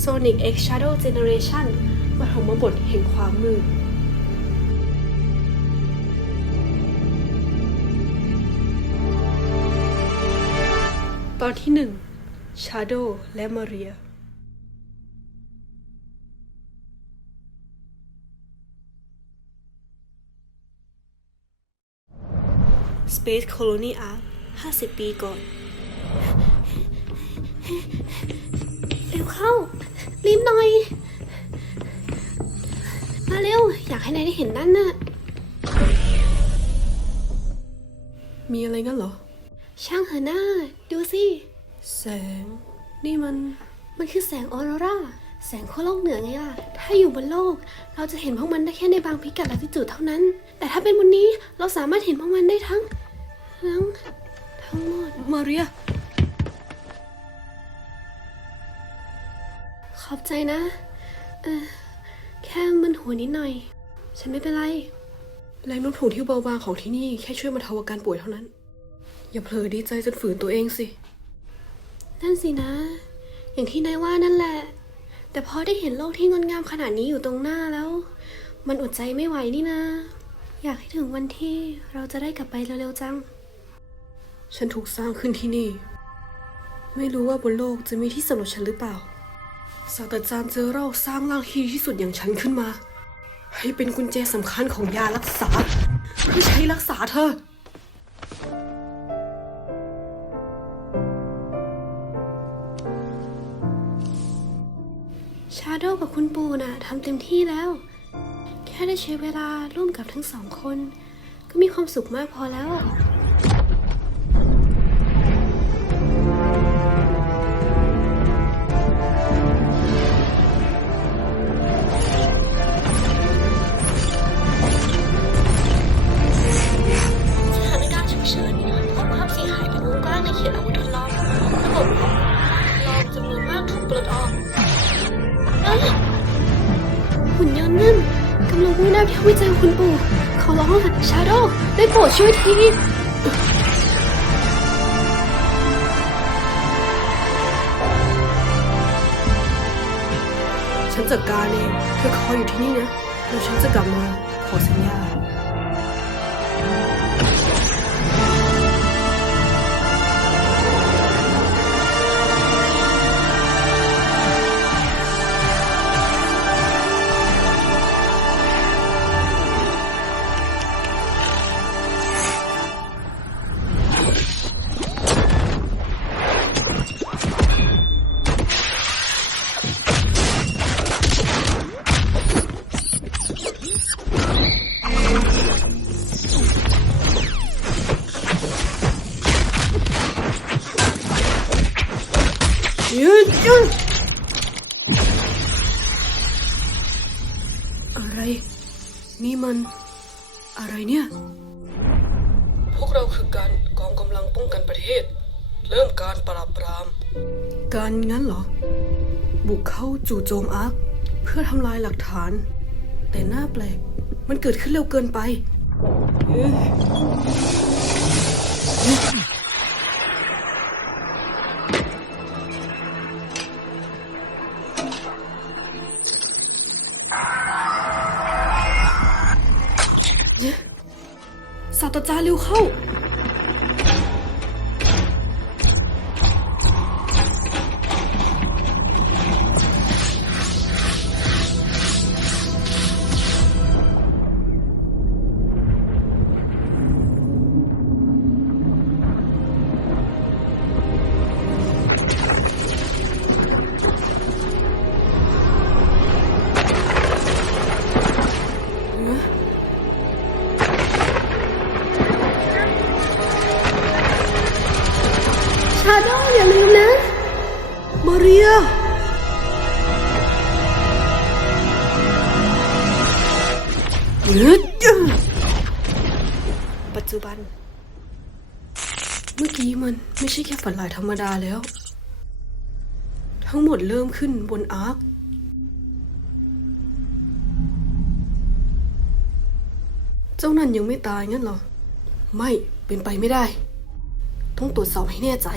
Sonic X Shadow Generation ปฐมบทแห่งความมืดตอนที่หนึ่ง Shadow และ Maria Space Colony Arc 50 ปีก่อนเร็ วเข้า รีบหน่อย มาเร็ว อยากให้นายได้เห็นนั่นน่ะ มีอะไรงั้นเหรอ ช่างเถอะหน้า ดูสิ แสง นี่มัน มันคือแสงออโรราแสงขั้วโลกเหนือไงล่ะ ถ้าอยู่บนโลก เราจะเห็นพวกมันได้แค่ในบางพิกัดลัติจูดเท่านั้น แต่ถ้าเป็นบนนี้เราสามารถเห็นพวกมันได้ทั้ง ทั้งทั้งหมด มาเรีย อบใจนะ เออ แค่มึนหัวนิดหน่อย ฉันไม่เป็นไร แรงโน้มถ่วงที่เบาบางของที่นี่แค่ช่วยบรรเทาอาการป่วยเท่านั้น อย่าเผลอดีใจจนฝืนตัวเองสิ นั่นสินะ อย่างที่นายว่านั่นแหละ แต่พอได้เห็นโลกที่งดงามขนาดนี้อยู่ตรงหน้าแล้ว มันอดใจไม่ไหวนี่นะ อยากให้ถึงวันที่เราจะได้กลับไปเร็วๆจัง ฉันถูกสร้างขึ้นที่นี่ ไม่รู้ว่าบนโลกจะมีที่สำหรับฉันหรือเปล่า ศาสตราจารย์เจอเราสร้างร่างที่ดีที่สุดอย่างฉันขึ้นมา ให้เป็นกุญแจสำคัญของยารักษาเพื่อใช้รักษาเธอชาโดกับคุณปู่น่ะทำเต็มที่แล้ว แค่ได้ใช้เวลาร่วมกับทั้งสองคน ก็มีความสุขมากพอแล้ว กำลังมุ่งหน้าไปทางวิจัยขอคุณปู่ขอร้องชาโดได้โปรดช่วยทีฉันจัดการเองเธอคอยอยู่ที่นี่นะแล้วฉันจะกลับมาขอสัญญา ยืนยืนอะไร นี่มัน อะไรเนี่ย พวกเราคือการกองกำลังป้องกันประเทศ เริ่มการปราบปราม การงั้นเหรอ บุกเข้าจู่โจมอาร์คเพื่อทำลายหลักฐาน แต่หน้าแปลก มันเกิดขึ้นเร็วเกินไป เอ๊ะาโดอย่าลืมนะ มาเรีย ปัจจุบัน เมื่อกี้มันไม่ใช่แค่ฝันลายธรรมดาแล้ว ทั้งหมดเริ่มขึ้นบนอาร์คเจ้านั่นยังไม่ตายงั้นเหรอ ไม่เป็นไปไม่ได้ ต้องตรวจสอบให้แน่ใจ